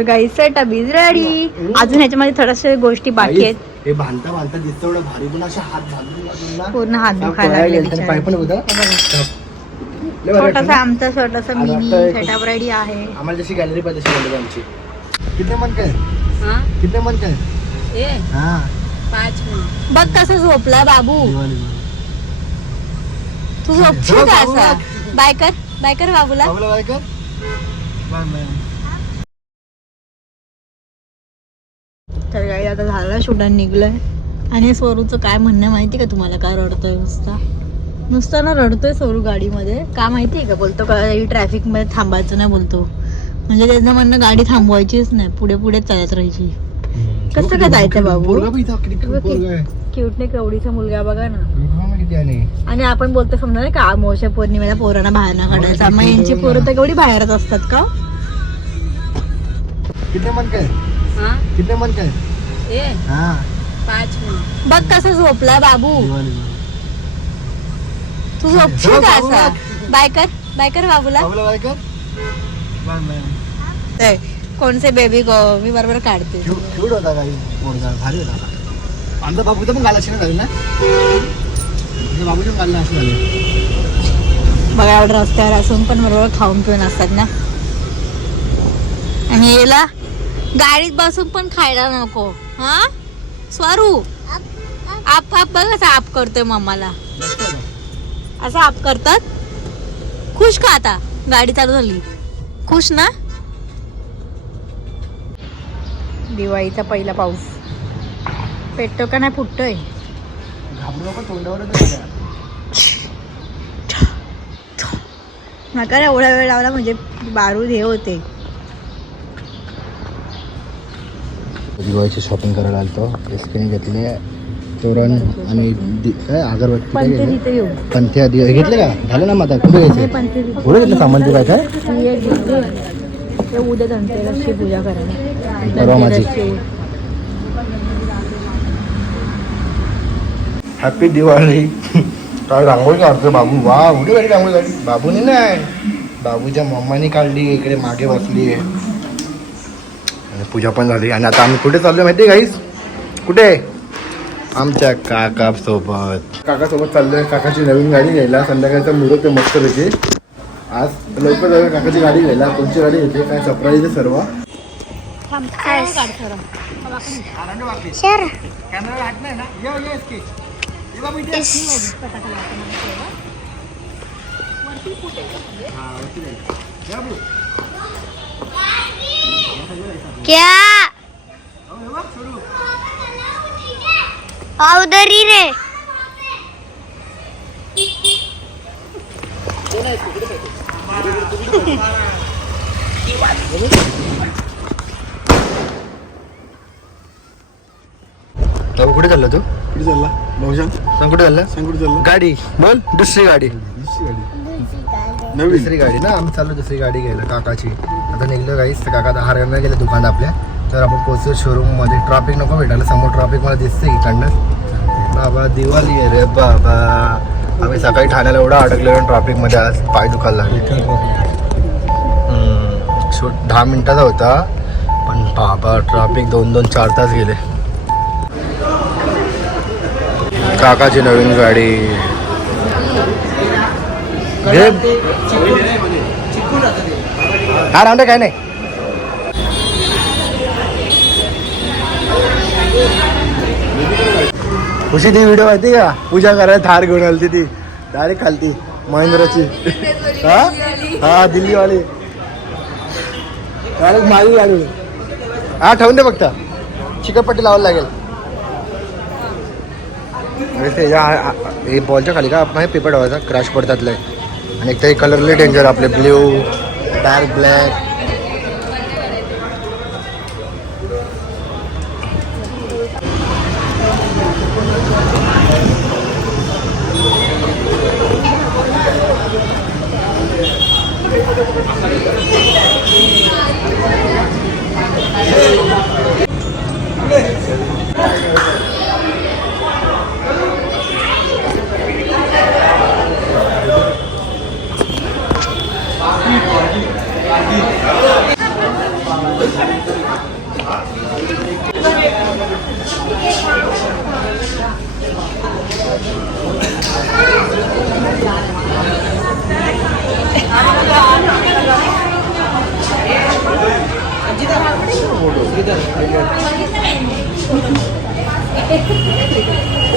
तर गाई सेट बीज रेडी अजून ह्याच्यामध्ये थोड्याशा गोष्टी बाकी आहेत. हे बांधता बांधता दिसतं एवढं भारी. पण अशा हात. पूर्ण हात दुखायला लागले पाय पण होता. छोटासा? आमचा छोटासा मिनी सेटअप रेडी आहे. आम्हाला जशी गॅलरी पाहिजे तशी गॅलरी आमची. किती मन काय? किती मन काय? हा. बघ कसं झोपला बाबू. तू झोपशील का असा? बायकर बायकर बाबूला. बाबूला तर गाडी आता झाला शूटान निघलोय. आणि स्वरूचं काय म्हणणं आहे माहिती का तुम्हाला? काय रडतोय नुसता? नुसता ना रडतोय स्वरू गाडीमध्ये. का माहिती आहे का? बोलतो का ट्रॅफिकमध्ये थांबायचं नाही बोलतो. म्हणजे त्याचं म्हणणं गाडी थांबवायचीच नाही. पुढे पुढे चालत राहायची. कसं काय जायचं बाबू? क्यूटने कवडीचा मुलगा बघा ना. बघा ना किती आहे. आणि? आपण बोलतो समजा नाही का अमावस्या पौर्णिमेला पोरांना बाहेर ना काढायचा. मग यांची पोरं तर केवढी बाहेरच असतात का? किती मन काय? किती मन काय? हा. बघ कसं झोपला बाबू. दिवाळी. तू झोपशील का असा? बायकर बायकर बाबूला. बाबूला बाय कर बाय बाय. ते, कोणचे बेबी गो? मी बरोबर काढते. क्यूट क्यूट होता काही पोरगा. भारी होता आमचा बाबूचा पण घालायची ना झाली ना? बाबूच्या पण घालणं असं झालं बघा एवढं रस्त्यावर असून पण बरोबर खाऊन पिऊन असतात ना? आणि याला गाडीत बसून पण खायला नको हा? स्वरू आप आप. बघ असं आप करतोय मम्माला. असं आप करतात? खुश का आता? गाडी चालू झाली. खुश ना? दिवाळीचा पहिला पाऊस. पेटतो का नाही फुटतोय? नको एवढा वेळ लावला म्हणजे बारूद हे होते. दिवाळीची शॉपिंग करायला आलतो. एसपीने घेतले. तोरण आणि काय? अगरबत्ती पंथ्या दिवे घेतले? का? झालं ना मग आता? कुठे घ्यायचं? कुठे घेतलं सामान ते काय काय? ही उद्या धनतेरसची पूजा करायला. परवा माझी. हॅपी दिवाळी काय रांगोळी काढतो बाबू? वा उडी भारी रांगोळी काढली. बाबूने नाही. बाबूच्या मम्माने काढली इकडे मागे बसली आहे पूजा पण झाली. आणि आता आम्ही कुठे चाललो माहिती गाईस कुठे? आमच्या काका सोबत काका सोबत चाललोय. काकाची नवीन गाडी घ्यायला. संध्याकाळचा मुहूर्त आहे मस्त पैकी. आज लवकर जाऊया. काकाची गाडी घ्यायला. कोणची गाडी घ्यायची काय सरप्राईज आहे सर्व? थांब, क्या? औदरी रे बाबू कुठे चालला तू? कुठे चालला? भाऊजा सांग कुठे चालला? सांग कुठे चालला? गाडी. बोल दुसरी गाडी. दुसरी गाडी. दुसरी गाडी ना? आम्ही चाललो दुसरी गाडी घ्यायला काकाची. आता निघलो काहीच काका आता हार गेले दुकानात आपल्या. तर आपण पोचतो शोरूममध्ये ट्रॉफिक नको भेटायला. समोर ट्रॉफिक मला दिसते इकडनं. बाबा दिवाळी आहे रे बाबा. आम्ही सकाळी ठाण्याला एवढा अडकलेलो ट्रॉफिकमध्ये आज पाय दुखायला लागले. शूट दहा मिनटाचा होता. पण बाबा ट्रॉफिक दोन दोन चार तास गेले. काकाची नवीन गाडी. हा दे, काय नाही. खुशी ती व्हिडिओ माहिती का? पूजा करायला थार घेऊन आली ती. डायरेक्ट खालती महिंद्राची. हा? हा दिल्लीवाली. डायरेक्ट माझी गाडी हा ठेवून दे फक्त. चिकटपट्टी लावायला लागेल. ते या हे बॉलच्या खाली का? आपण हे पेपर ठेवायचा. क्रॅश पडतात लय. आणि एक तर कलरले डेंजर आपले ब्ल्यू dark black.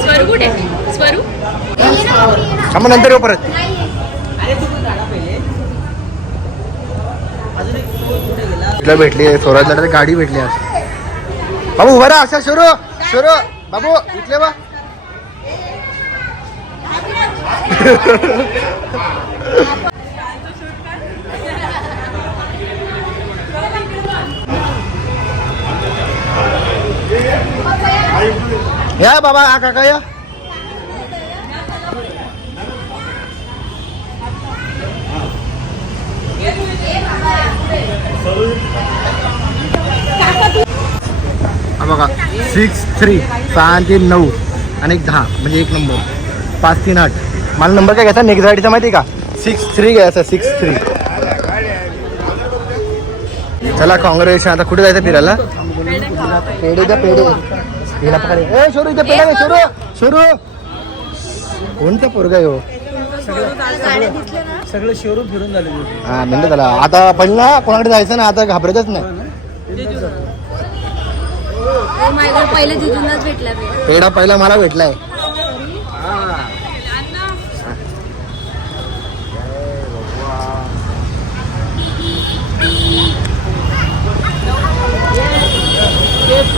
स्वरू कुठे स्वरू ऊपर अरे तुला भेटली स्वराजला तर गाडी भेटली आज. बाबू उभा राहा असा शोरू शोरू. बाबू इथले बा या बाबा हा काका या. बघा सिक्स थ्री सहा तीन नऊ आणि एक दहा म्हणजे एक नंबर पाच तीन आठ. मला नंबर काय घ्यायचा? नेक्स्ट गाडीचा माहिती आहे का? सिक्स थ्री घ्यायचा सिक्स थ्री चला काँग्रेस आता कुठे जायचं फिरायला? पेढे द्या पेढे. पेढा पकडे. ए शोरू इथे पेढा शोरू. शोरू. कोणता पोरगा येऊ हो सगळं शोरूम फिरून झाले हा म्हणजे त्याला. आता पहिला कोणाकडे जायचं ना आता घाबरतच नाही. पहिले जिजूंनाच भेटला पेढा पहिला मला भेटलाय.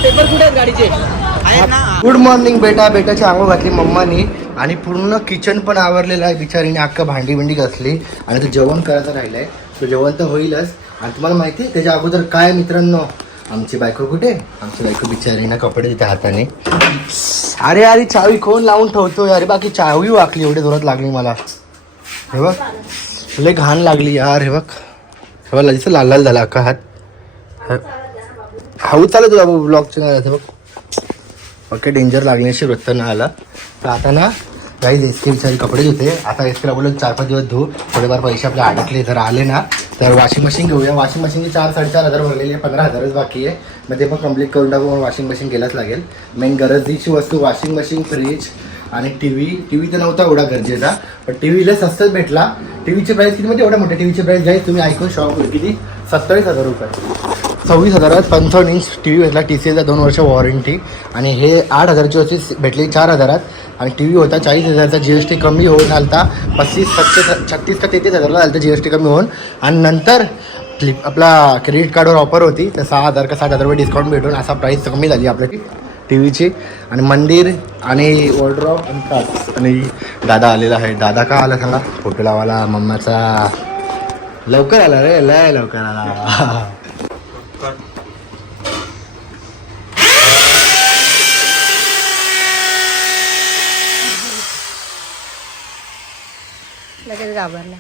पेपर कुठे आहेत गाडीचे? गुड मॉर्निंग बेटा. बेटाची आंघोळ घातली मम्मानी. आणि पूर्ण किचन पण आवरलेलं आहे बिचारीने. अख्खं भांडी भांडी घातली आणि तो जेवण करायचं राहिलंय. तो जेवण तर होईलच. आणि तुम्हाला माहिती आहे त्याच्या अगोदर काय मित्रांनो? आमची बायको कुठे? आमची बायको बिचारीनं कपडे देते हाताने. अरे अरे चावी कोण लावून ठेवतोय. अरे बाकी चावी वाकली. एवढी जोरात लागली मला. हे बघ. लय घाण लागली यार. हे बघ. हे बघ लाल लाल झाला अख्खा हात. हाऊ चालत तुला ब्लॉग चॅनल बघ. ओके डेंजर लागण्याशी वृत्त न आला. तर आता ना काही एसकेलचे कपडे धुते. आता एसकेला बोलून चार पाच दिवस धु. थोडेफार पैसे आपले अडकले जर आले ना तर वॉशिंग मशीन घेऊया. वॉशिंग मशीनची चार साडेचार हजार भरलेली आहे पंधरा हजारच बाकी आहे. मग ते पण कंप्लीट करून टाकू मग वॉशिंग मशीन गेलाच लागेल. मेन गरजेची वस्तू वॉशिंग मशीन फ्रीज आणि टी व्ही टी व्ही तर नव्हता एवढा गरजेचा पण टी व्हीला स्वस्तच भेटला. टी व्हीची प्राईस किती म्हणजे एवढ्या मोठ्या टी व्हीची प्राईस जाईल तुम्ही ऐकून शॉप किती? सत्तावीस हजार रुपये. सव्वीस हजारात पंचावन्न इंच टी व्ही भेटला टी सी एचा दोन वर्ष वॉरंटी आणि हे आठ हजारची वस्तू भेटली चार हजारात. आणि टी व्ही होता चाळीस हजारचा जी एस टी कमी होऊन झालता पस्तीस छत्तीस छत्तीस का तेहतीस हजारला आलता जी एस टी कमी होऊन. आणि नंतर फ्लिप आपला क्रेडिट कार्डवर ऑफर होती. तर सहा हजार का सात हजार रुपये डिस्काउंट भेटून असा प्राईस कमी झाली आपल्याची टी व्हीची आणि मंदिर आणि वॉर्ड्रॉप आणि काच आणि दादा आलेला आहे. दादा का आला सांगा? फोटो लावाला मम्माचा. लवकर आला रे. लय लवकर आला. घाबरला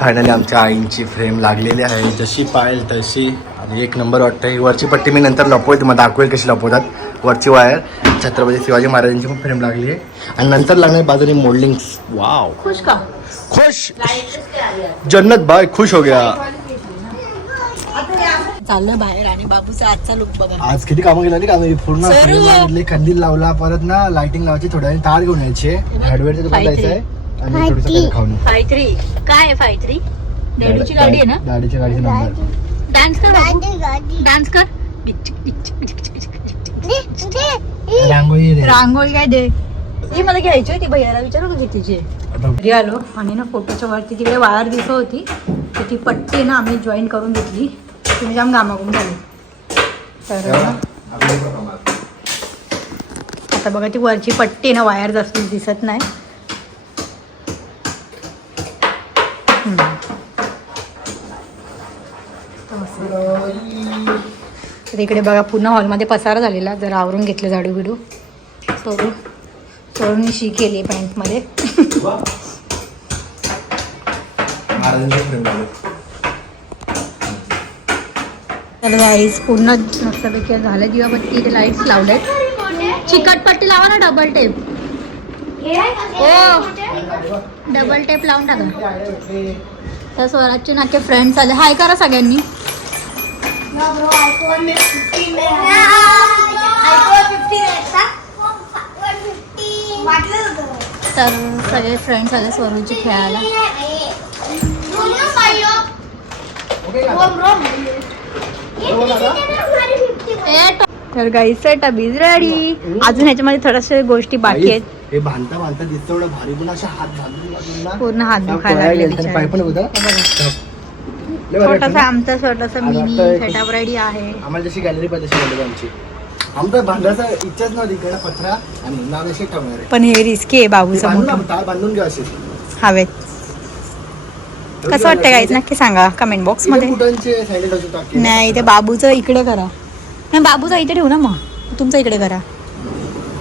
फायनली आमच्या आईंची फ्रेम लागलेली आहे. जशी पाहिल तशी आणि एक नंबर वाटतं. ही वरची पट्टी मी नंतर लपवते मग दाखवेल कशी लपवतात. वरची वायर छत्रपती शिवाजी महाराजांची पण फ्रेम लागली आहे. आणि नंतर लागणार बाजूने मोल्डिंग वाव खुश का? खुश! जन्नत बाय खुश हो गया. चाललं बाहेर आणि बाबूचा आजचा लुक बघा. आज किती कामं केली कामं पूर्ण सर्व. कंदील लावला परत ना लाइटिंग लावायची थोड्या वेळ तार घेऊन यायचे. हार्डवेअरचं दुकान फाय जायचं आहे आणि थोडंसं काही खाऊन. Five three. काय आहे फाय थ्री? डॅडूची गाडी आहे ना? गाडीच्या गाडीचा नंबर डान्स कर बाबू. डान्स कर. रांगोळी रे. रांगोळी काय दे? ही मला घ्यायची होती भैयाला विचारू का आता घरी आलो आणि ना फोटोच्या वरती तिकडे वायर दिसत होती तर ती पट्टी ना आम्ही जॉईन करून घेतली. तुम्ही जाम गामागून झाली. तर आता बघा ती वरची पट्टी ना वायर जास्त दिसत नाही. तर इकडे बघा पुन्हा हॉलमध्ये पसारा झालेला जरा आवरून घेतलं झाडू बिडू. सोडून सोडून शी केली पॅन्टमध्ये तर गाईज पूर्ण मस्तपैकी झालं. दिवाबत्ती इथे लाईट्स लावलेत. चिकट पट्टी लावा ना डबल टेप हो डबल टेप लावून टाका. तर स्वराजचे नाके फ्रेंड्स आले. हाय करा सगळ्यांनी. तर सगळे फ्रेंड्स आले स्वरूची खेळायला. तर गाई सेट बीज रेडी अजून ह्याच्यामध्ये थोड्याशा गोष्टी बाकी आहेत. हे बांधता बांधता दिसतं एवढं भारी पण अशा हात बांधून पूर्ण हात दुखायला लागले गेलं तर पाय पण होता. लय भारी छोटासा ना? आमचा छोटासा आणि मिनी आता एक- सेटअप रेडी आहे. आम्हाला जशी गॅलरी पाहिजे तशी गॅलरी आमची. आमचं बांधायचा इच्छाच नव्हती इकडे पत्रा आणि नाव असे ठेवणार आहे. पण हे रिस्की आहे ते बाबूचं बांधून मोठं. ना, तार बांधून घ्या असे. हवेत. कसं वाटतं गाईज नक्की सांगा कमेंट बॉक्समध्ये. नाही ते बाबूचं इकडे करा. नाही बाबूचं इथे ठेवू ना मग. तुमचं इकडे करा.